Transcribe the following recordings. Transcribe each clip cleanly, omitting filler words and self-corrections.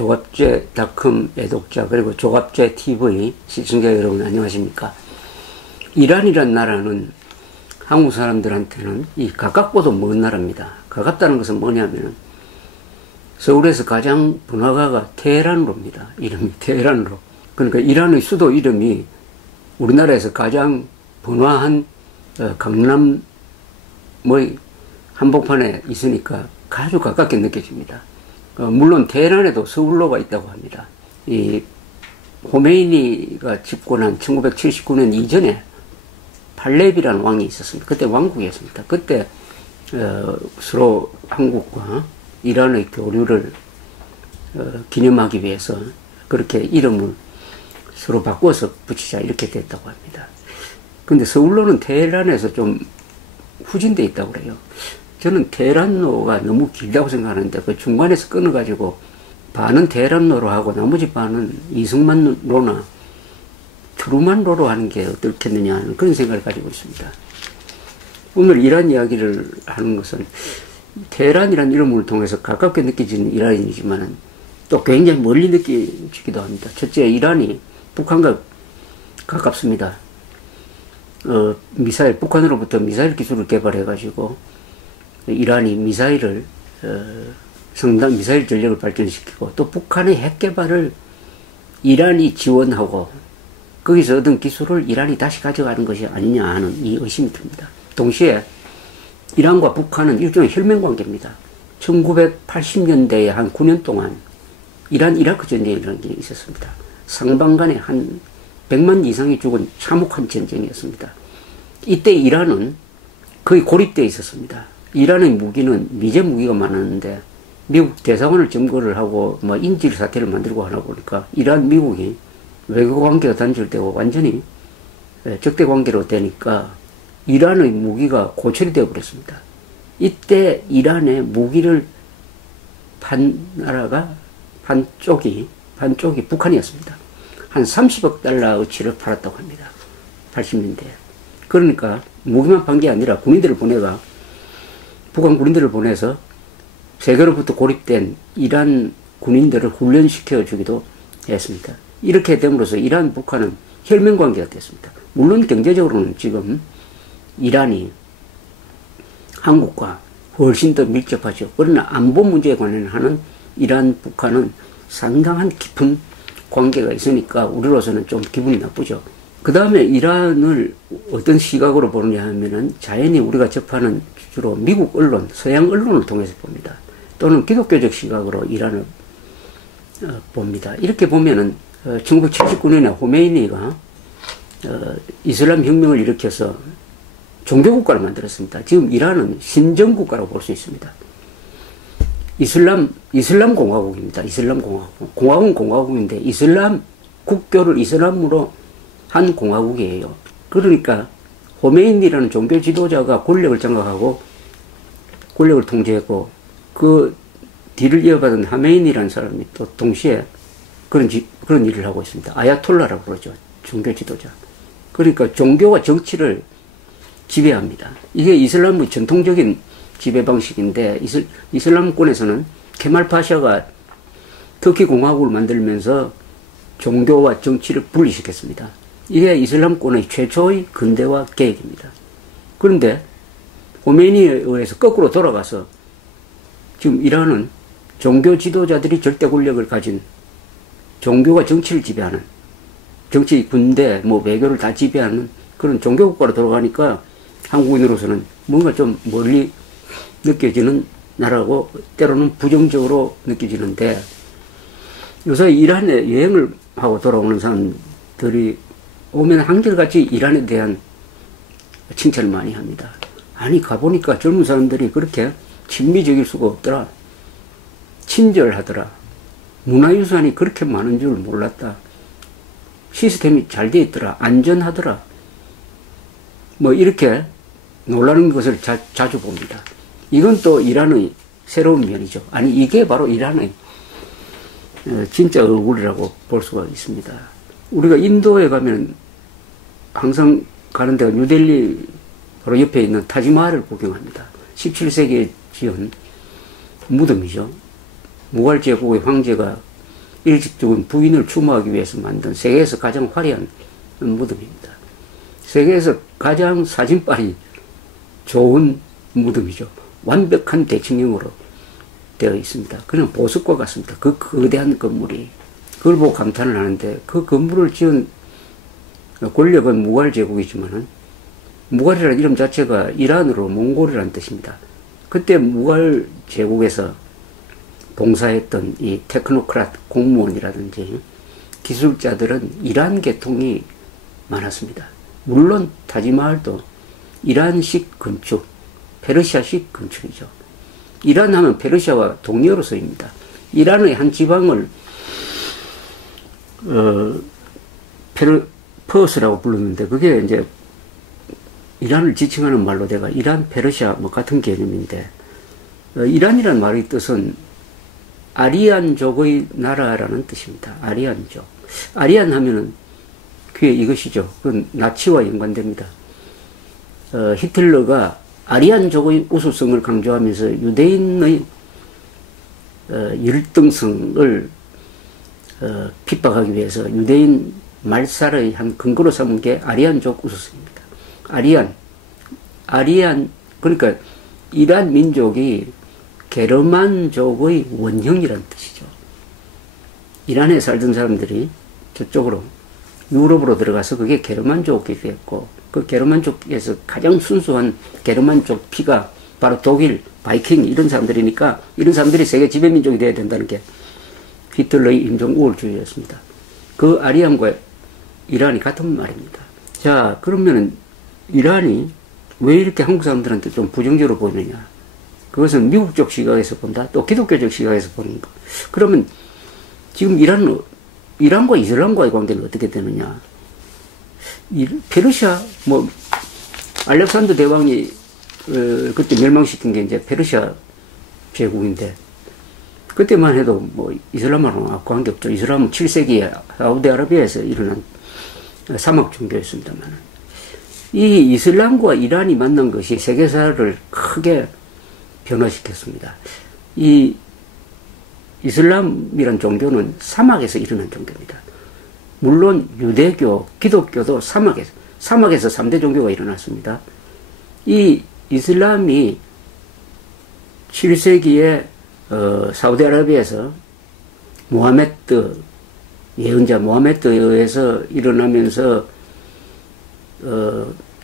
조갑제닷컴 애독자 그리고 조갑제TV 시청자 여러분 안녕하십니까. 이란이란 나라는 한국 사람들한테는 이 가깝고도 먼 나라입니다. 가깝다는 것은 뭐냐면 서울에서 가장 번화가가 테헤란로입니다. 이름이 테헤란로. 그러니까 이란의 수도 이름이 우리나라에서 가장 번화한 강남의 한복판에 있으니까 아주 가깝게 느껴집니다. 물론 테헤란에도 서울로가 있다고 합니다. 이 호메이니가 집권한 1979년 이전에 팔레비라는 왕이 있었습니다. 그때 왕국이었습니다. 그때 서로 한국과 이란의 교류를 기념하기 위해서 그렇게 이름을 서로 바꿔서 붙이자 이렇게 됐다고 합니다. 근데 서울로는 테헤란에서 좀 후진돼 있다고 그래요. 저는 테헤란로가 너무 길다고 생각하는데 그 중간에서 끊어가지고 반은 테헤란로로 하고 나머지 반은 이승만로나 트루만로로 하는 게 어떻겠느냐 하는 그런 생각을 가지고 있습니다. 오늘 이란 이야기를 하는 것은 테헤란이라는 이름을 통해서 가깝게 느껴지는 이란이지만 또 굉장히 멀리 느껴지기도 합니다. 첫째, 이란이 북한과 가깝습니다. 북한으로부터 미사일 기술을 개발해가지고 이란이 미사일 전력을 발전시키고 또 북한의 핵 개발을 이란이 지원하고 거기서 얻은 기술을 이란이 다시 가져가는 것이 아니냐 하는 이 의심이 듭니다. 동시에 이란과 북한은 일종의 혈맹 관계입니다. 1980년대에 한 9년 동안 이란-이라크 전쟁이라는 게 있었습니다. 상방간에 한 100만 이상이 죽은 참혹한 전쟁이었습니다. 이때 이란은 거의 고립되어 있었습니다. 이란의 무기는 미제 무기가 많았는데 미국 대사관을 점거를 하고 인질 사태를 만들고 하다 보니까 이란 미국이 외교 관계가 단절되고 완전히 적대 관계로 되니까 이란의 무기가 고철이 되어 버렸습니다. 이때 이란의 무기를 판 나라가 반쪽이 북한이었습니다. 한 30억 달러어치를 팔았다고 합니다. 80년대에. 그러니까 무기만 판 게 아니라 군인들을 보내가 북한 군인들을 보내서 세계로부터 고립된 이란 군인들을 훈련시켜 주기도 했습니다. 이렇게 됨으로써 이란, 북한은 혈맹 관계가 됐습니다. 물론 경제적으로는 지금 이란이 한국과 훨씬 더 밀접하죠. 그러나 안보 문제에 관련하는 이란, 북한은 상당한 깊은 관계가 있으니까 우리로서는 좀 기분이 나쁘죠. 그 다음에 이란을 어떤 시각으로 보느냐 하면은 자연히 우리가 접하는 주로 미국 언론, 서양 언론을 통해서 봅니다. 또는 기독교적 시각으로 이란을 봅니다. 이렇게 보면은 1979년에 호메이니가 이슬람 혁명을 일으켜서 종교국가를 만들었습니다. 지금 이란은 신정국가라고 볼 수 있습니다. 이슬람 공화국입니다. 이슬람 공화국. 공화국은 공화국인데 이슬람 국교를 이슬람으로 한 공화국이에요. 그러니까 호메이니라는 종교 지도자가 권력을 장악하고 권력을 통제했고 그 뒤를 이어받은 하메이니라는 사람이 또 동시에 그런 일을 하고 있습니다. 아야톨라라고 그러죠. 종교 지도자. 그러니까 종교와 정치를 지배합니다. 이게 이슬람의 전통적인 지배 방식인데 이슬람권에서는 케말 파샤가 터키 공화국을 만들면서 종교와 정치를 분리시켰습니다. 이게 이슬람권의 최초의 근대화 계획입니다. 그런데 호메이니에 의해서 거꾸로 돌아가서 지금 이란은 종교 지도자들이 절대 권력을 가진 종교가 정치를 지배하는 정치, 군대, 외교를 다 지배하는 그런 종교국가로 돌아가니까 한국인으로서는 뭔가 좀 멀리 느껴지는 나라고 때로는 부정적으로 느껴지는데 요새 이란에 여행을 하고 돌아오는 사람들이 오면 한결같이 이란에 대한 칭찬을 많이 합니다. 아니 가보니까 젊은 사람들이 그렇게 친미적일 수가 없더라. 친절하더라. 문화유산이 그렇게 많은 줄 몰랐다. 시스템이 잘 돼 있더라. 안전하더라. 이렇게 놀라는 것을 자주 봅니다. 이건 또 이란의 새로운 면이죠. 아니 이게 바로 이란의 진짜 얼굴이라고 볼 수가 있습니다. 우리가 인도에 가면 항상 가는 데가 뉴델리 바로 옆에 있는 타지마할을 구경합니다. 17세기에 지은 무덤이죠. 무갈 제국의 황제가 일찍 죽은 부인을 추모하기 위해서 만든 세계에서 가장 화려한 무덤입니다. 세계에서 가장 사진빨이 좋은 무덤이죠. 완벽한 대칭형으로 되어 있습니다. 그냥 보석과 같습니다. 그 거대한 건물이. 그걸 보고 감탄을 하는데, 그 건물을 지은 권력은 무갈 제국이지만은, 무갈이라는 이름 자체가 이란으로 몽골이라는 뜻입니다. 그때 무갈 제국에서 봉사했던 이 테크노크라트 공무원이라든지 기술자들은 이란 계통이 많았습니다. 물론 타지마할도 이란식 건축, 페르시아식 건축이죠. 이란 하면 페르시아와 동료로 쓰입니다. 이란의 한 지방을 퍼스라고 부르는데, 그게 이제 이란을 지칭하는 말로 내가 이란, 페르시아 뭐 같은 개념인데, 이란이라는 말의 뜻은 아리안족의 나라라는 뜻입니다. 아리안족. 아리안 하면은 그게 이것이죠. 그건 나치와 연관됩니다. 히틀러가 아리안족의 우수성을 강조하면서 유대인의 열등성을 핍박하기 위해서 유대인 말살의 한 근거로 삼은 게 아리안족 우수성입니다. 아리안, 그러니까 이란 민족이 게르만족의 원형이라는 뜻이죠. 이란에 살던 사람들이 저쪽으로 유럽으로 들어가서 그게 게르만족이 됐고, 그 게르만족에서 가장 순수한 게르만족 피가 바로 독일, 바이킹 이런 사람들이니까, 이런 사람들이 세계 지배민족이 돼야 된다는 게 히틀러의 인종 우월주의였습니다. 그 아리안과 이란이 같은 말입니다. 자, 그러면은 이란이 왜 이렇게 한국 사람들한테 좀 부정적으로 보이느냐? 그것은 미국적 시각에서 본다, 또 기독교적 시각에서 보는 거. 그러면 지금 이란과 이슬람과의 관계는 어떻게 되느냐? 페르시아, 뭐, 알렉산더 대왕이, 그때 멸망시킨 게 이제 페르시아 제국인데, 그때만 해도 뭐, 이슬람하고는 관계없죠. 이슬람은 7세기에 사우디아라비아에서 일어난 사막 종교였습니다만, 이 이슬람과 이란이 만난 것이 세계사를 크게 변화시켰습니다. 이 이슬람이란 종교는 사막에서 일어난 종교입니다. 물론 유대교, 기독교도 사막에서 3대 종교가 일어났습니다. 이 이슬람이 7세기에 사우디아라비아에서 모하메드, 예언자 모하메드에 의해서 일어나면서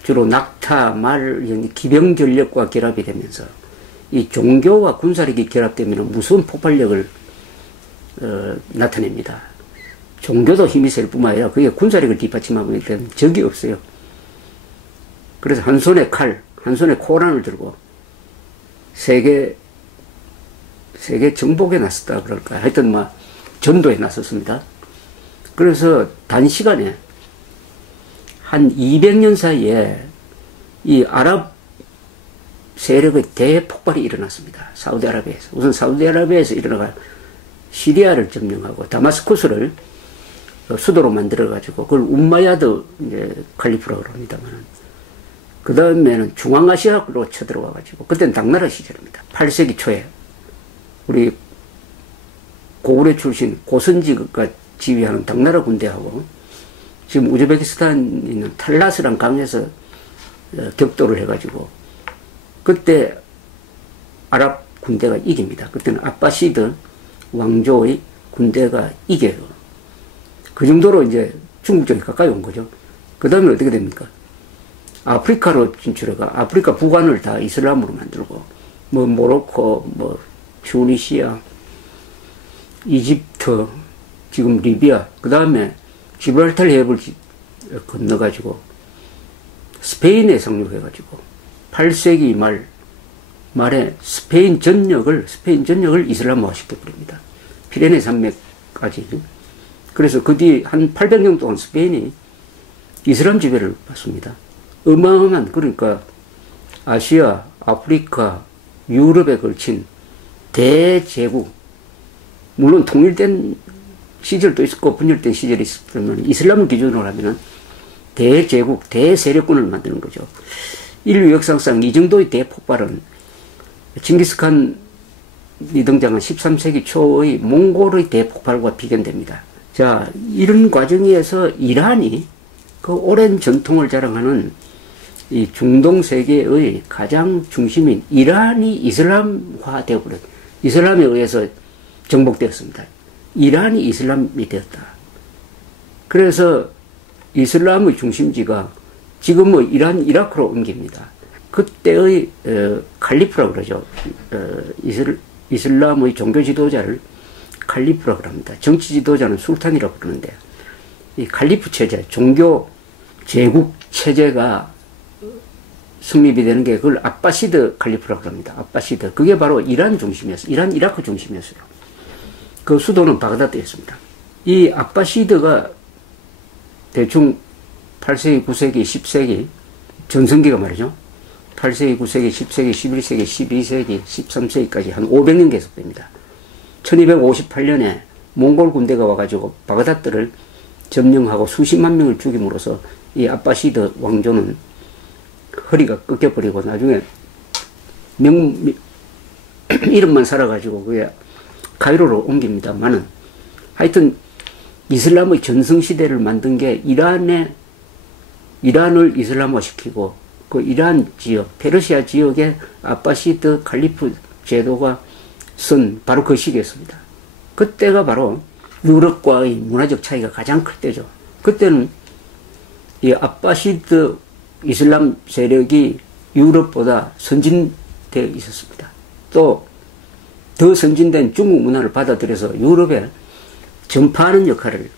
주로 낙타, 말, 기병 전력과 결합이 되면서 이 종교와 군사력이 결합되면 무서운 폭발력을 나타냅니다. 종교도 힘이 셀 뿐만 아니라 그게 군사력을 뒷받침하고 있기 때문에 적이 없어요. 그래서 한 손에 칼, 한 손에 코란을 들고 세계 정복에 나섰다 그럴까. 하여튼 뭐 전도에 나섰습니다. 그래서 단시간에 한 200년 사이에 이 아랍 세력의 대폭발이 일어났습니다. 사우디아라비아에서. 우선 사우디아라비아에서 일어나가 시리아를 점령하고 다마스쿠스를 수도로 만들어가지고 그걸 움마야드 이제 칼리프라고 합니다만, 그 다음에는 중앙아시아로 쳐들어와가지고, 그때는 당나라 시절입니다. 8세기 초에 우리 고구려 출신 고선지가 지휘하는 당나라 군대하고 지금 우즈베키스탄에 있는 탈라스란 강에서 격돌을 해가지고 그때 아랍 군대가 이깁니다. 그때는 아바시드 왕조의 군대가 이겨요. 그 정도로 이제 중국 쪽에 가까이 온 거죠. 그 다음에 어떻게 됩니까? 아프리카로 진출해가 아프리카 북안을 다 이슬람으로 만들고, 뭐 모로코, 뭐 튜니시아, 이집트, 지금 리비아, 그 다음에 지브랄타르 해협을 건너가지고 스페인에 상륙해가지고 8세기 말에 스페인 전역을 이슬람화 시켜버립니다. 피레네 산맥까지. 그래서 그 뒤 한 800년 동안 스페인이 이슬람 지배를 받습니다. 어마어마한, 그러니까 아시아, 아프리카, 유럽에 걸친 대제국, 물론 통일된 시절도 있었고 분열된 시절이 있었지만 이슬람을 기준으로 하면은 대제국, 대세력군을 만드는 거죠. 인류 역사상 이 정도의 대폭발은 징기스칸 등장한 13세기 초의 몽골의 대폭발과 비견됩니다. 자, 이런 과정에서 이란이 그 오랜 전통을 자랑하는 이 중동 세계의 가장 중심인 이란이 이슬람화 되어버렸다. 이슬람에 의해서 정복되었습니다. 이란이 이슬람이 되었다. 그래서 이슬람의 중심지가 지금은 이란, 이라크로 옮깁니다. 그때의 칼리프라고 그러죠. 이슬람의 종교 지도자를 칼리프라고 합니다. 정치 지도자는 술탄이라고 그러는데, 이 칼리프 체제, 종교 제국 체제가 성립이 되는 게 그걸 아바시드 칼리프라고 합니다. 아바시드. 그게 바로 이란 중심이었어요. 이란, 이라크 중심이었어요. 그 수도는 바그다드였습니다. 이 아바시드가 대충 8세기, 9세기, 10세기, 전성기가 말이죠. 8세기, 9세기, 10세기, 11세기, 12세기, 13세기까지 한 500년 계속됩니다. 1258년에 몽골 군대가 와가지고 바그다드를 점령하고 수십만 명을 죽임으로써 이 아바시드 왕조는 허리가 꺾여버리고 나중에 이름만 살아가지고 그게 카이로로 옮깁니다만은 하여튼 이슬람의 전성시대를 만든 게 이란을 이슬람화시키고 그 이란 지역, 페르시아 지역에 아바시드 칼리프 제도가 쓴 바로 그 시기였습니다. 그때가 바로 유럽과의 문화적 차이가 가장 클 때죠. 그때는 이 아바시드 이슬람 세력이 유럽보다 선진되어 있었습니다. 또 더 선진된 중국 문화를 받아들여서 유럽에 전파하는 역할을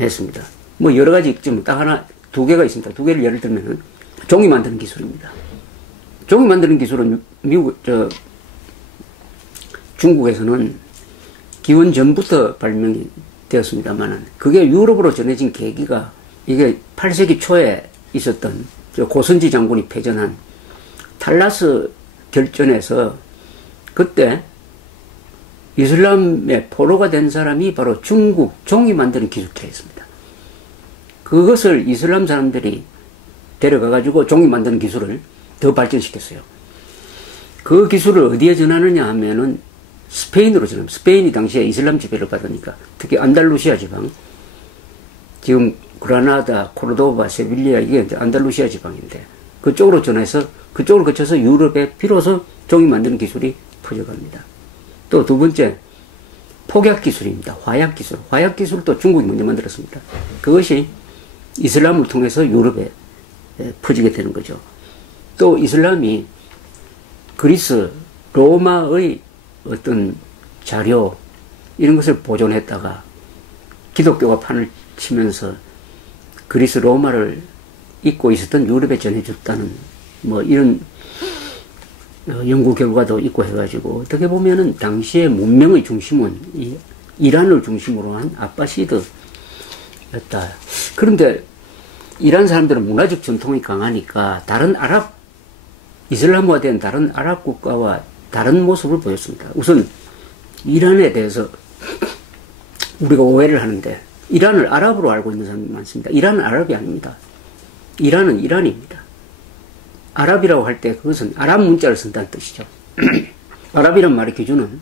했습니다. 뭐 여러 가지 좀 딱 하나, 두 개가 있습니다. 두 개를 예를 들면 종이 만드는 기술입니다. 종이 만드는 기술은 중국에서는 기원 전부터 발명이 되었습니다만 그게 유럽으로 전해진 계기가 이게 8세기 초에 있었던 고선지 장군이 패전한 탈라스 결전에서 그때 이슬람의 포로가 된 사람이 바로 중국 종이 만드는 기술자였습니다. 그것을 이슬람 사람들이 데려가가지고 종이 만드는 기술을 더 발전시켰어요. 그 기술을 어디에 전하느냐 하면은 스페인으로 전합니다. 스페인이 당시에 이슬람 지배를 받으니까 특히 안달루시아 지방, 지금 그라나다, 코르도바, 세빌리아 이게 이제 안달루시아 지방인데 그쪽으로 전해서 그쪽을 거쳐서 유럽에 비로소 종이 만드는 기술이 퍼져갑니다. 또 두 번째, 폭약 기술입니다. 화약 기술. 화약 기술도 중국이 먼저 만들었습니다. 그것이 이슬람을 통해서 유럽에 퍼지게 되는 거죠. 또 이슬람이 그리스, 로마의 어떤 자료 이런 것을 보존했다가 기독교가 판을 치면서 그리스, 로마를 잊고 있었던 유럽에 전해줬다는 뭐 이런 연구 결과도 있고 해가지고 어떻게 보면은 당시의 문명의 중심은 이 이란을 중심으로 한 아바시드였다. 그런데 이란 사람들은 문화적 전통이 강하니까 다른 이슬람화된 다른 아랍 국가와 다른 모습을 보였습니다. 우선 이란에 대해서 우리가 오해를 하는데 이란을 아랍으로 알고 있는 사람이 많습니다. 이란은 아랍이 아닙니다. 이란은 이란입니다. 아랍이라고 할 때 그것은 아랍 문자를 쓴다는 뜻이죠. 아랍이란 말의 기준은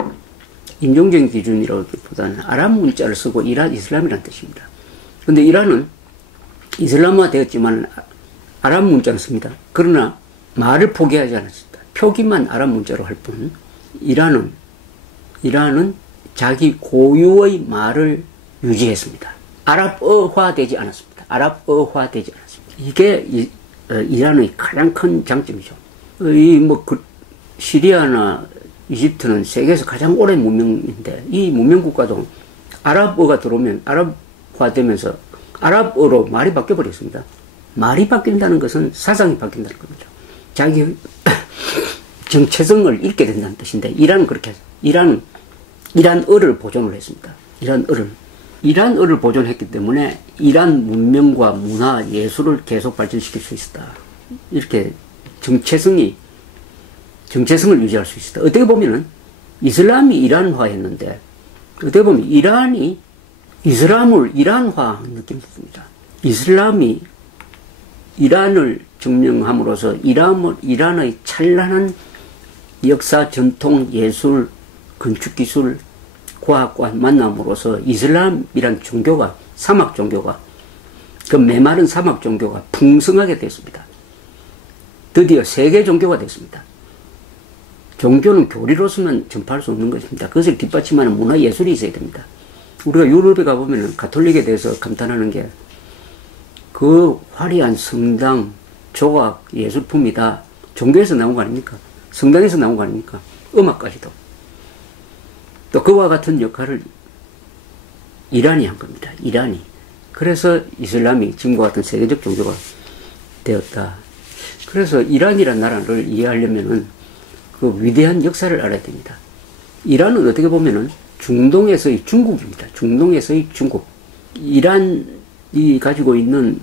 인종적인 기준이라기보다는 아랍 문자를 쓰고 이슬람이라는 뜻입니다. 그런데 이란은 이슬람화 되었지만 아랍 문자를 씁니다. 그러나 말을 포기하지 않았습니다. 표기만 아랍 문자로 할 뿐 이란은 자기 고유의 말을 유지했습니다. 아랍어화되지 않았습니다. 아랍어화되지 않았습니다. 이게 이란의 가장 큰 장점이죠. 시리아나 이집트는 세계에서 가장 오랜 문명인데 이 문명 국가도 아랍어가 들어오면 아랍화되면서 아랍어로 말이 바뀌어버렸습니다. 말이 바뀐다는 것은 사상이 바뀐다는 겁니다. 자기 정체성을 잃게 된다는 뜻인데 이란은 그렇게 해서 이란어를 보존을 했습니다. 이란어를 보존했기 때문에 이란 문명과 문화, 예술을 계속 발전시킬 수 있었다. 이렇게 정체성을 유지할 수 있었다. 어떻게 보면은 이슬람이 이란화했는데 어떻게 보면 이란이 이슬람을 이란화한 느낌이 듭니다. 이슬람이 이란을 증명함으로써 이란의 찬란한 역사, 전통, 예술 건축기술, 과학과 만남으로써 이슬람이란 종교가, 사막 종교가, 그 메마른 사막 종교가 풍성하게 됐습니다. 드디어 세계 종교가 됐습니다. 종교는 교리로서만 전파할 수 없는 것입니다. 그것을 뒷받침하는 문화예술이 있어야 됩니다. 우리가 유럽에 가보면 가톨릭에 대해서 감탄하는 게 그 화려한 성당, 조각, 예술품이다. 종교에서 나온 거 아닙니까? 성당에서 나온 거 아닙니까? 음악까지도. 또 그와 같은 역할을 이란이 한 겁니다. 이란이. 그래서 이슬람이 지금과 같은 세계적 종교가 되었다. 그래서 이란이라는 나라를 이해하려면은 그 위대한 역사를 알아야 됩니다. 이란은 어떻게 보면은 중동에서의 중국입니다. 중동에서의 중국. 이란이 가지고 있는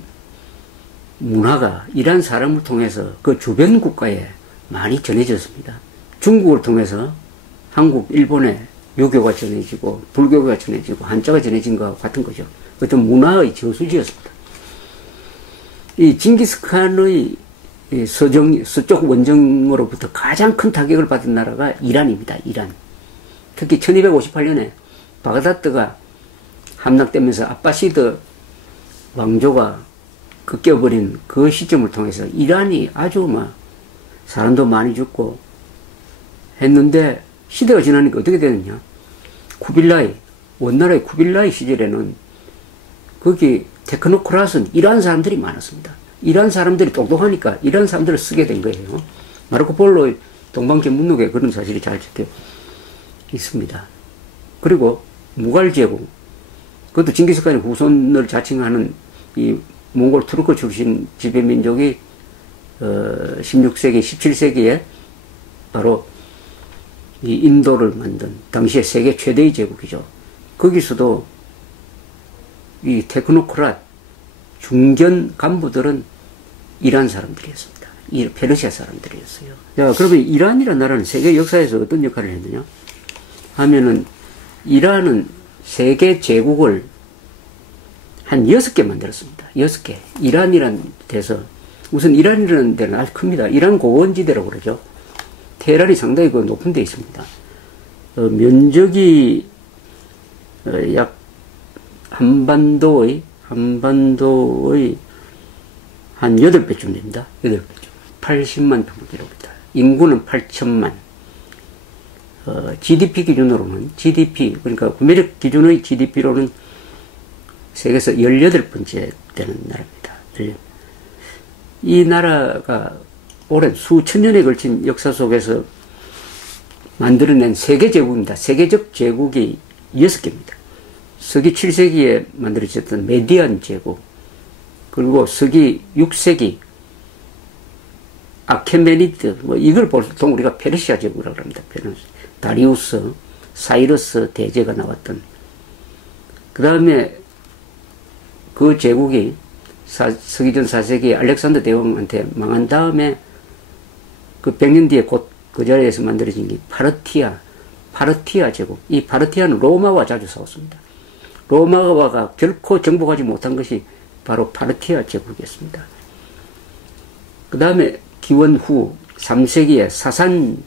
문화가 이란 사람을 통해서 그 주변 국가에 많이 전해졌습니다. 중국을 통해서 한국, 일본에 유교가 전해지고 불교가 전해지고 한자가 전해진 것과 같은 거죠. 어떤 문화의 저수지였습니다. 이 징기스칸의 서쪽 원정으로부터 가장 큰 타격을 받은 나라가 이란입니다. 이란. 특히 1258년에 바그다드가 함락되면서 아바시드 왕조가 꺾여버린 그 시점을 통해서 이란이 아주 막 사람도 많이 죽고 했는데 시대가 지나니까 어떻게 되느냐. 쿠빌라이, 원나라의 쿠빌라이 시절에는 거기 테크노크라스는 이란 사람들이 많았습니다. 이란 사람들이 똑똑하니까 이란 사람들을 쓰게 된 거예요. 마르코 폴로의 동방제문록에 그런 사실이 잘 적혀 있습니다. 그리고 무갈 제국, 그것도 징기스칸의 후손을 자칭하는 이 몽골 투르크 출신 지배민족이 16세기, 17세기에 바로 이 인도를 만든 당시에 세계 최대의 제국이죠. 거기서도 이 테크노크랏 중견 간부들은 이란 사람들이었습니다. 페르시아 사람들이었어요. 자, 그러면 이란이라는 나라는 세계 역사에서 어떤 역할을 했느냐 하면은 이란은 세계 제국을 한 6개 만들었습니다. 6개. 이란이라는 데서 우선 이란이라는 데는 아주 큽니다. 이란 고원지대라고 그러죠. 테헤란이 상당히 그 높은 데 있습니다. 면적이 약 한반도의 한 8배쯤 됩니다. 8배쯤. 80만 평균입니다. 인구는 8천만. GDP 기준으로는, 그러니까 구매력 기준의 GDP로는 세계에서 18번째 되는 나라입니다. 이 나라가 오랜 수천 년에 걸친 역사 속에서 만들어낸 세계제국입니다. 세계적 제국이 6개입니다. 서기 7세기에 만들어졌던 메디안 제국, 그리고 서기 6세기 아케메니드, 이걸 보통 우리가 페르시아 제국이라고 합니다. 다리우스, 사이러스 대제가 나왔던. 그 다음에 그 제국이 서기전 4세기 알렉산더 대왕한테 망한 다음에 그 100년 뒤에 곧 그 자리에서 만들어진 게 파르티아 제국. 이 파르티아는 로마와 자주 싸웠습니다. 로마가 결코 정복하지 못한 것이 바로 파르티아 제국이었습니다. 그 다음에 기원 후 3세기에 사산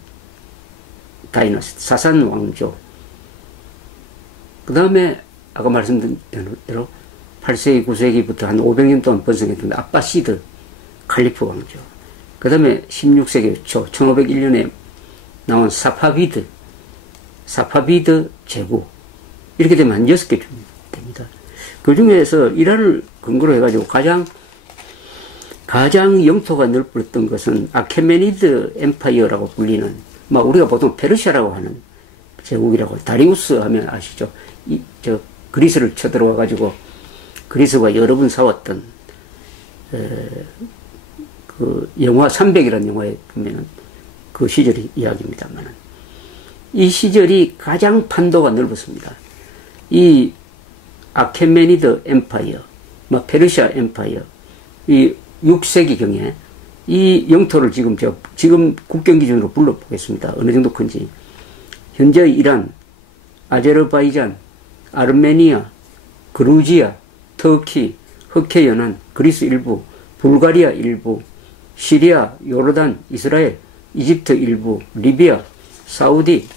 다이너스티, 사산 왕조. 그 다음에 아까 말씀드린 대로 8세기, 9세기부터 한 500년 동안 번성했던 아바시드 칼리프 왕조. 그 다음에 16세기 초 1501년에 나온 사파비드 제국. 이렇게 되면 한 6개 됩니다. 그 중에서 이란을 근거로 해가지고 가장 영토가 넓었던 것은 아케메니드 엠파이어라고 불리는, 우리가 보통 페르시아라고 하는 제국이라고, 다리우스 하면 아시죠? 그리스를 쳐들어와가지고 그리스와 여러 번 싸웠던, 그 영화 300이라는 영화에 보면은 그 시절의 이야기입니다만은, 이 시절이 가장 판도가 넓었습니다. 이 아케메니드 엠파이어, 페르시아 엠파이어, 이 6세기경에 이 영토를 지금 국경 기준으로 불러보겠습니다. 어느 정도 큰지. 현재 이란, 아제르바이잔, 아르메니아, 그루지아, 터키, 흑해 연안, 그리스 일부, 불가리아 일부, 시리아, 요르단, 이스라엘, 이집트 일부, 리비아, 사우디,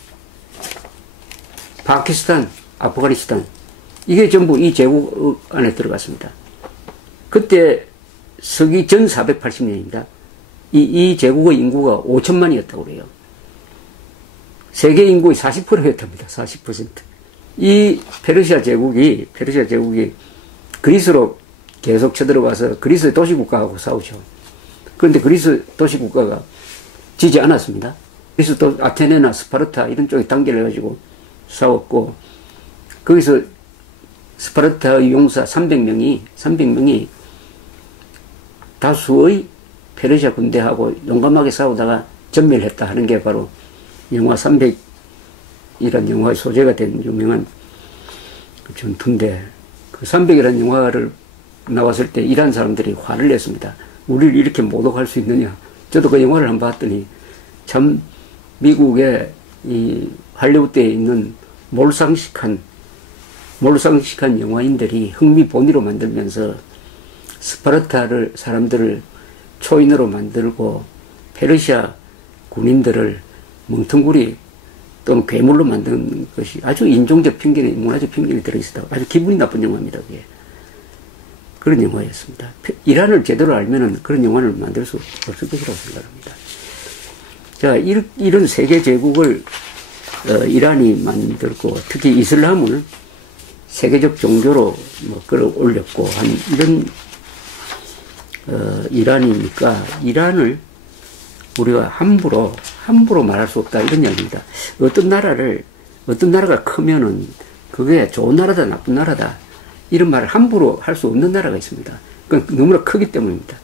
파키스탄, 아프가니스탄, 이게 전부 이 제국 안에 들어갔습니다. 그때 서기 전 480년입니다. 이 제국의 인구가 5천만이었다고 그래요. 세계 인구의 40%였답니다. 40%. 이 페르시아 제국이 그리스로 계속 쳐들어가서 그리스 도시국가하고 싸우죠. 그런데 그리스 도시국가가 지지 않았습니다. 그래서 또 아테네나 스파르타 이런 쪽에 단결해 가지고 싸웠고, 거기서 스파르타의 용사 300명이 다수의 페르시아 군대하고 용감하게 싸우다가 전멸했다 하는 게 바로 영화 300이라는 영화의 소재가 된 유명한 전투인데, 그 300이라는 영화를 나왔을 때 이란 사람들이 화를 냈습니다. 우리를 이렇게 모독할 수 있느냐. 저도 그 영화를 한번 봤더니 참 미국의 이 할리우드에 있는 몰상식한 영화인들이 흥미본위로 만들면서 스파르타를 사람들을 초인으로 만들고 페르시아 군인들을 멍텅구리 또는 괴물로 만드는 것이 아주 인종적 편견이, 문화적 편견이 들어있었다고, 아주 기분이 나쁜 영화입니다. 그게. 그런 영화였습니다. 이란을 제대로 알면은 그런 영화를 만들 수 없을 것이라고 생각합니다. 자, 이런 세계 제국을 이란이 만들고, 특히 이슬람을 세계적 종교로 끌어올렸고 한 이런 이란이니까, 이란을 우리가 함부로 말할 수 없다, 이런 이야기입니다. 어떤 나라가 크면은 그게 좋은 나라다, 나쁜 나라다, 이런 말을 함부로 할 수 없는 나라가 있습니다. 그건 너무나 크기 때문입니다.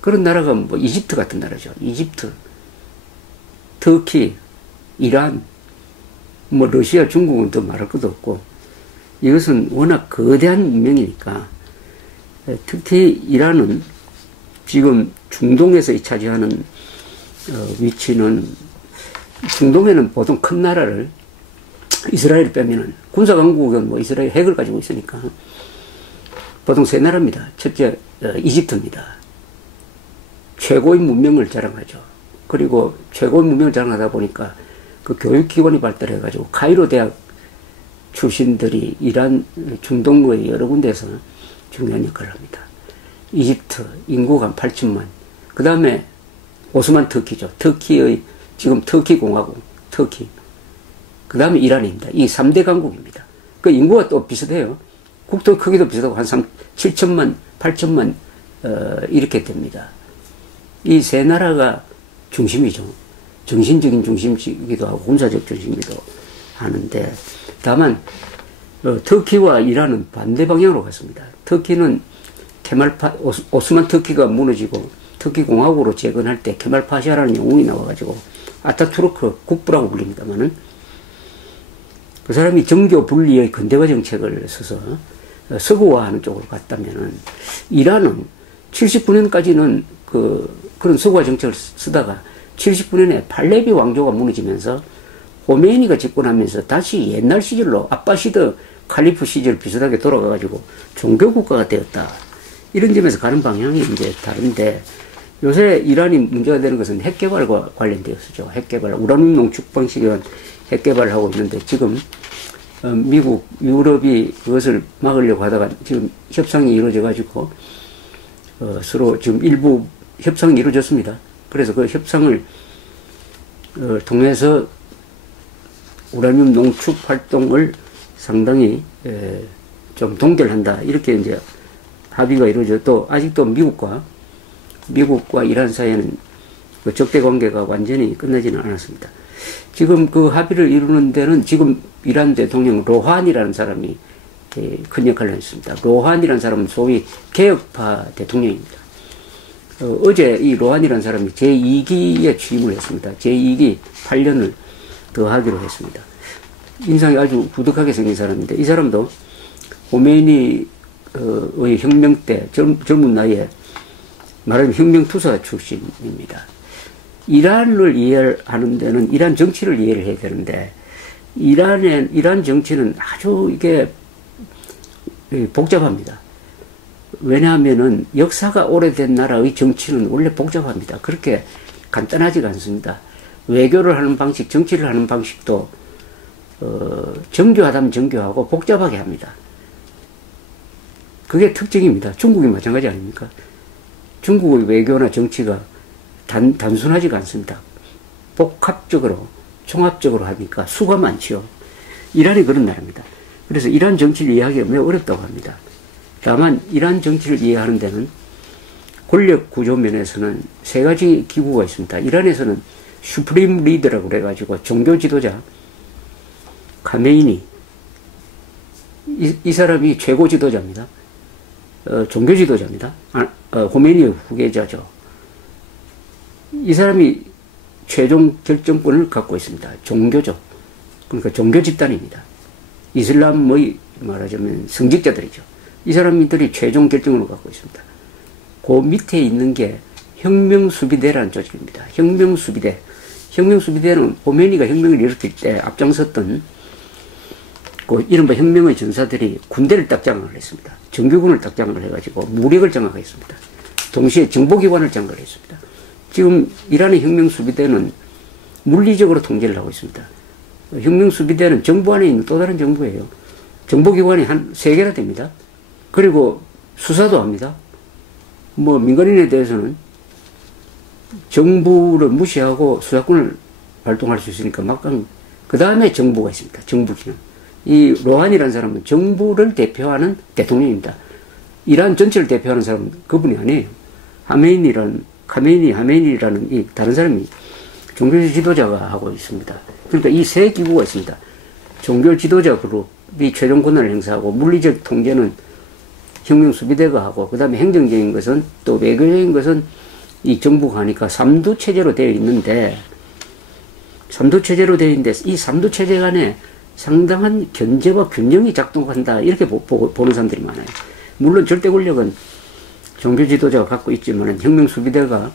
그런 나라가 뭐 이집트 같은 나라죠. 이집트, 터키, 이란, 뭐 러시아, 중국은 더 말할 것도 없고, 이것은 워낙 거대한 문명이니까. 특히 이란은 지금 중동에서 차지하는 위치는, 중동에는 보통 큰 나라를, 이스라엘을 빼면은, 군사강국은 뭐 이스라엘 핵을 가지고 있으니까 보통 세 나라입니다. 첫째 이집트입니다. 최고의 문명을 자랑하죠. 그리고 최고의 문명을 자랑하다 보니까 그 교육기관이 발달해 가지고 카이로 대학 출신들이 이란, 중동의 여러 군데에서 중요한 역할을 합니다. 이집트 인구가 한 8천만. 그 다음에 오스만 터키죠. 터키의 지금 터키 공화국, 터키. 그 다음에 이란입니다. 이 3대 강국입니다. 그 인구가 또 비슷해요. 국토 크기도 비슷하고 한 7천만, 8천만 이렇게 됩니다. 이 세 나라가 중심이죠. 정신적인 중심이기도 하고 군사적 중심이기도 하는데, 다만 터키와 이란은 반대 방향으로 갔습니다. 터키는 오스만 터키가 무너지고 터키 공화국으로 재건할 때 케말 파샤라는 영웅이 나와가지고, 아타투르크 국부라고 불립니다만은, 그 사람이 정교 분리의 근대화 정책을 써서 서구화하는 쪽으로 갔다면은, 이란은 79년까지는 그런 서구화 정책을 쓰다가 79년에 팔레비 왕조가 무너지면서 호메이니가 집권하면서 다시 옛날 시절로, 아빠시드 칼리프 시절 비슷하게 돌아가가지고 종교국가가 되었다. 이런 점에서 가는 방향이 이제 다른데, 요새 이란이 문제가 되는 것은 핵개발과 관련되었죠. 핵개발, 우라늄 농축 방식의 핵개발을 하고 있는데, 지금 미국, 유럽이 그것을 막으려고 하다가 지금 협상이 이루어져가지고 서로 지금 일부 협상이 이루어졌습니다. 그래서 그 협상을 통해서 우라늄 농축 활동을 상당히 좀 동결한다, 이렇게 이제 합의가 이루어져. 또 아직도 미국과 이란 사이에는 그 적대 관계가 완전히 끝나지는 않았습니다. 지금 그 합의를 이루는 데는 지금 이란 대통령 로하니라는 사람이 큰 역할을 했습니다. 로하니라는 사람은 소위 개혁파 대통령입니다. 어제 이 로하니라는 사람이 제2기에 취임을 했습니다. 제2기 8년을 더 하기로 했습니다. 인상이 아주 부득하게 생긴 사람인데, 이 사람도 호메이니의 혁명 때 젊은 나이에 말하자면 혁명투사 출신입니다. 이란을 이해하는 데는 이란 정치를 이해를 해야 되는데, 이란 정치는 아주 이게 복잡합니다. 왜냐하면은 역사가 오래된 나라의 정치는 원래 복잡합니다. 그렇게 간단하지가 않습니다. 외교를 하는 방식, 정치를 하는 방식도 정교하다면 정교하고 복잡하게 합니다. 그게 특징입니다. 중국이 마찬가지 아닙니까? 중국의 외교나 정치가 단순하지가 않습니다. 복합적으로 종합적으로 하니까 수가 많지요. 이란이 그런 나라입니다. 그래서 이란 정치를 이해하기가 매우 어렵다고 합니다. 다만 이란 정치를 이해하는 데는 권력 구조 면에서는 세 가지 기구가 있습니다. 이란에서는 슈프림 리더라고 그래가지고 종교 지도자 카메이니, 이 사람이 최고 지도자입니다. 종교 지도자입니다. 호메니의 후계자죠. 이 사람이 최종 결정권을 갖고 있습니다. 종교죠. 그러니까 종교 집단입니다. 이슬람의 말하자면 성직자들이죠. 이 사람들이 최종 결정을 갖고 있습니다. 그 밑에 있는 게 혁명수비대라는 조직입니다. 혁명수비대. 혁명수비대는 호메니가 혁명을 일으킬 때 앞장섰던 그 이른바 혁명의 전사들이 군대를 딱 장악을 했습니다. 정규군을 딱 장악을 해가지고 무력을 장악했습니다. 동시에 정보기관을 장악을 했습니다. 지금 이란의 혁명수비대는 물리적으로 통제를 하고 있습니다. 혁명수비대는 정부 안에 있는 또 다른 정부예요. 정보기관이 한 3개나 됩니다. 그리고 수사도 합니다. 뭐 민간인에 대해서는 정부를 무시하고 수사권을 발동할 수 있으니까 막강. 그 다음에 정부가 있습니다. 정부 기능. 이 로하니라는 사람은 정부를 대표하는 대통령입니다. 이란 전체를 대표하는 사람은 그분이 아니에요. 하메이니라는 이 다른 사람이 종교 지도자가 하고 있습니다. 그러니까 이 세 기구가 있습니다. 종교 지도자 그룹이 최종 권한을 행사하고 물리적 통제는 혁명수비대가 하고 그 다음에 행정적인 것은 또 외교적인 것은 이 정부가 하니까 삼두체제로 되어 있는데 이 삼두체제 간에 상당한 견제와 균형이 작동한다 이렇게 보는 사람들이 많아요. 물론 절대 권력은 종교 지도자가 갖고 있지만 혁명수비대가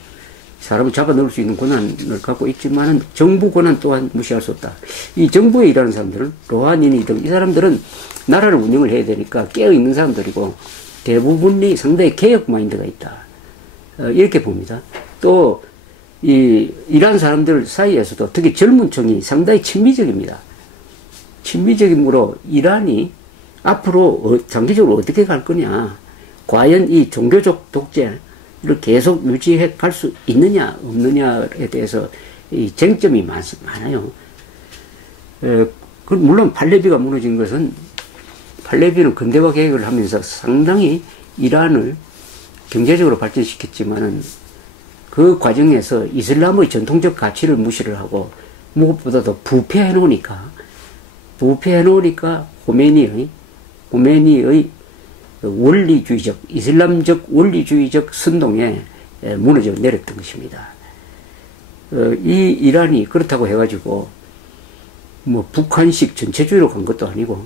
사람을 잡아넣을 수 있는 권한을 갖고 있지만 정부 권한 또한 무시할 수 없다. 이 정부에 일하는 사람들은 로하니니 등 이 사람들은 나라를 운영을 해야 되니까 깨어있는 사람들이고 대부분이 상당히 개혁 마인드가 있다. 이렇게 봅니다. 또 이 이란 사람들 사이에서도 특히 젊은 층이 상당히 친미적입니다. 친미적이므로 이란이 앞으로 장기적으로 어떻게 갈 거냐, 과연 이 종교적 독재를 계속 유지해 갈 수 있느냐 없느냐에 대해서 이 쟁점이 많아요. 물론 팔레비가 무너진 것은 팔레비는 근대화 개혁을 하면서 상당히 이란을 경제적으로 발전시켰지만은 그 과정에서 이슬람의 전통적 가치를 무시를 하고 무엇보다도 부패해 놓으니까 호메니의 원리주의적, 이슬람적 원리주의적 선동에 무너져 내렸던 것입니다. 이 이란이 그렇다고 해가지고 뭐 북한식 전체주의로 간 것도 아니고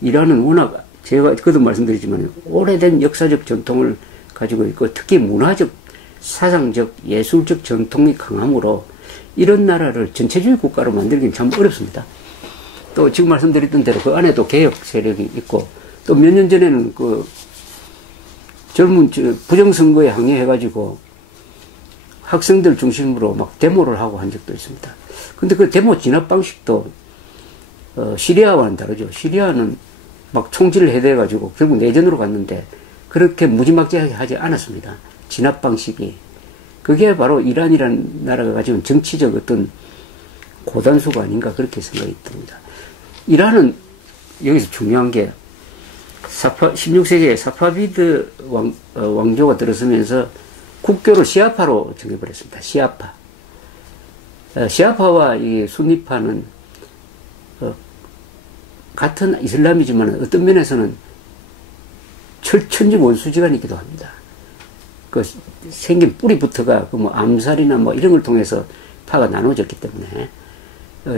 이란은 워낙 제가 그도 말씀드리지만 오래된 역사적 전통을 가지고 있고 특히 문화적, 사상적, 예술적 전통이 강함으로 이런 나라를 전체주의 국가로 만들기는 참 어렵습니다. 또 지금 말씀드렸던 대로 그 안에도 개혁 세력이 있고 또 몇 년 전에는 그 젊은 부정선거에 항의해가지고 학생들 중심으로 막 데모를 하고 한 적도 있습니다. 근데 그 데모 진압 방식도 시리아와는 다르죠. 시리아는 막 총질을 해대가지고 결국 내전으로 갔는데 그렇게 무지막지하게 하지 않았습니다. 진압 방식이. 그게 바로 이란이라는 나라가 가지고 정치적 어떤 고단수가 아닌가 그렇게 생각이 듭니다. 이란은 여기서 중요한 게 16세기에 사파비드 왕조가 들어서면서 국교를 시아파로 정해버렸습니다. 시아파. 시아파와 이 순니파는 같은 이슬람이지만 어떤 면에서는 천지 원수지간이기도 합니다. 그 생긴 뿌리부터가 그 뭐 암살이나 뭐 이런 걸 통해서 파가 나눠졌기 때문에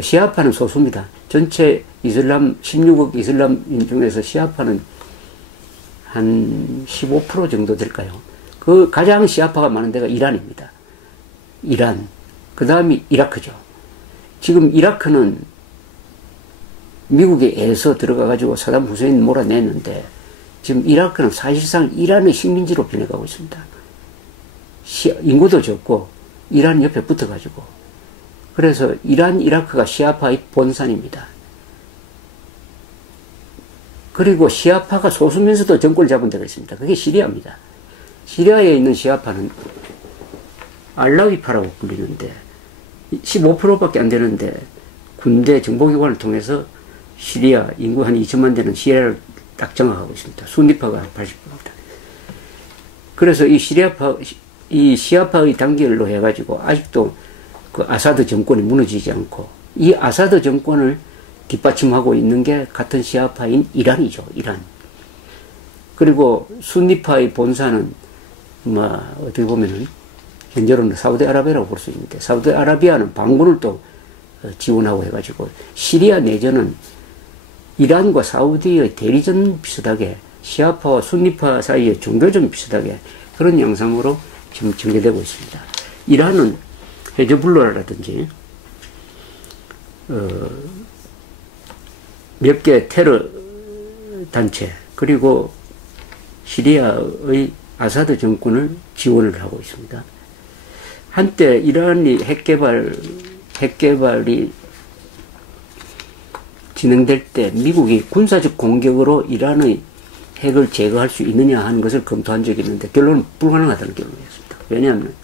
시아파는 소수입니다. 전체 이슬람 16억 이슬람인 중에서 시아파는 한 15% 정도 될까요? 그 가장 시아파가 많은 데가 이란입니다. 이란. 그 다음이 이라크죠. 지금 이라크는 미국에 애서 들어가가지고 사담 후세인 몰아냈는데 지금 이라크는 사실상 이란의 식민지로 변해가고 있습니다. 인구도 적고 이란 옆에 붙어가지고 그래서 이란, 이라크가 시아파의 본산입니다. 그리고 시아파가 소수면서도 정권을 잡은 데가 있습니다. 그게 시리아입니다. 시리아에 있는 시아파는 알라위파라고 불리는데 15%밖에 안 되는데 군대 정보기관을 통해서 시리아 인구 한 2천만 되는 시리아를 딱 장악하고 있습니다. 순니파가 80%입니다. 그래서 이 시아파의 단결로 해가지고 아직도 그 아사드 정권이 무너지지 않고 이 아사드 정권을 뒷받침하고 있는 게 같은 시아파인 이란이죠. 이란. 그리고 순니파의 본사는 어떻게 보면은 현재로는 사우디아라비아라고 볼 수 있는데 사우디아라비아는 반군을 또 지원하고 해가지고 시리아 내전은 이란과 사우디의 대리전 비슷하게 시아파와 순니파 사이의 종교전 비슷하게 그런 양상으로 지금 전개되고 있습니다. 이란은 헤즈볼라라든지 몇 개 테러 단체 그리고 시리아의 아사드 정권을 지원을 하고 있습니다. 한때 이란이 핵개발이 진행될 때 미국이 군사적 공격으로 이란의 핵을 제거할 수 있느냐 하는 것을 검토한 적이 있는데 결론은 불가능하다는 결론이었습니다. 왜냐하면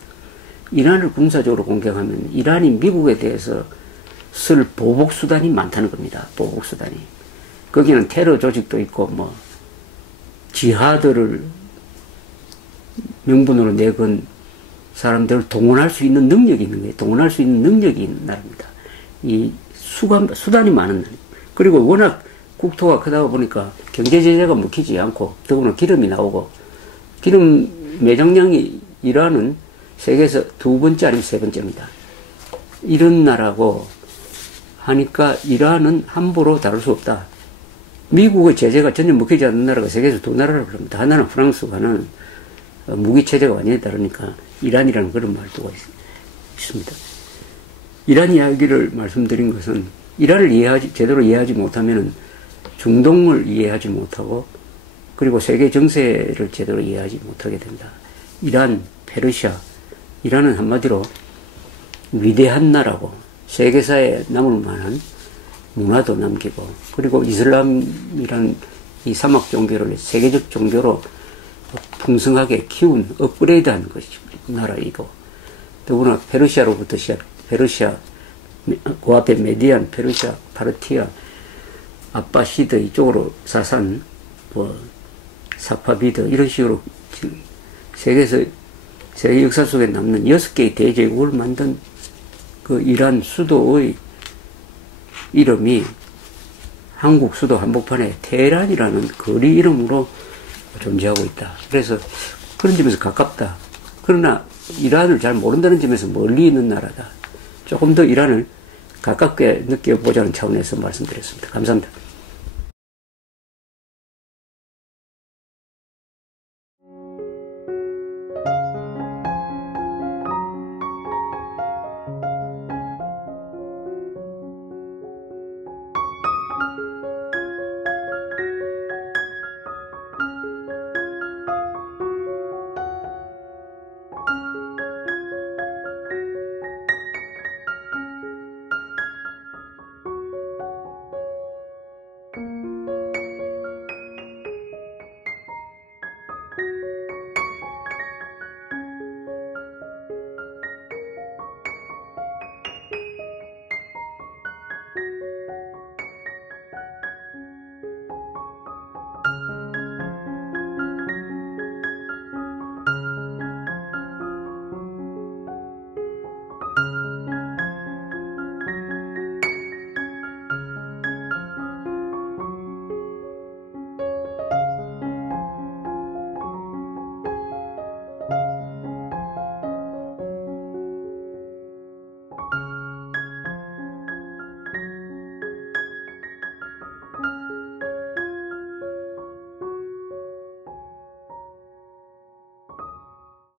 이란을 군사적으로 공격하면 이란이 미국에 대해서 쓸 보복수단이 많다는 겁니다. 보복수단이. 거기는 테러 조직도 있고 지하들을 명분으로 내건 사람들을 동원할 수 있는 능력이 있는 거예요. 동원할 수 있는 능력이 있는 나라입니다. 이 수단이 많은 나라입니다. 그리고 워낙 국토가 크다 보니까 경제 제재가 먹히지 않고 더구나 기름이 나오고 기름 매장량이 이란은 세계에서 2번째 아니면 3번째입니다. 이런 나라고 하니까 이란은 함부로 다룰 수 없다. 미국의 제재가 전혀 먹히지 않는 나라가 세계에서 2나라라고 합니다. 하나는 프랑스고 하나는 무기 체제가 완전히 다르니까 이란이라는 그런 말도 있습니다. 이란 이야기를 말씀드린 것은 이란을 제대로 이해하지 못하면은 중동을 이해하지 못하고 그리고 세계 정세를 제대로 이해하지 못하게 된다. 이란, 페르시아, 이란은 한마디로 위대한 나라고 세계사에 남을 만한 문화도 남기고 그리고 이슬람이란 이 사막 종교를 세계적 종교로 풍성하게 키운 업그레이드한 것이 나라이고 더구나 페르시아로부터 페르시아 그 앞에 메디안, 페르시아, 파르티아, 아빠시드 이쪽으로 사산, 사파비드 이런 식으로 세계 역사 속에 남는 6개의 대제국을 만든 그 이란 수도의 이름이 한국 수도 한복판에 테헤란이라는 거리 이름으로 존재하고 있다. 그래서 그런 점에서 가깝다. 그러나 이란을 잘 모른다는 점에서 멀리 있는 나라다. 조금 더 이란을 가깝게 느껴보자는 차원에서 말씀드렸습니다. 감사합니다.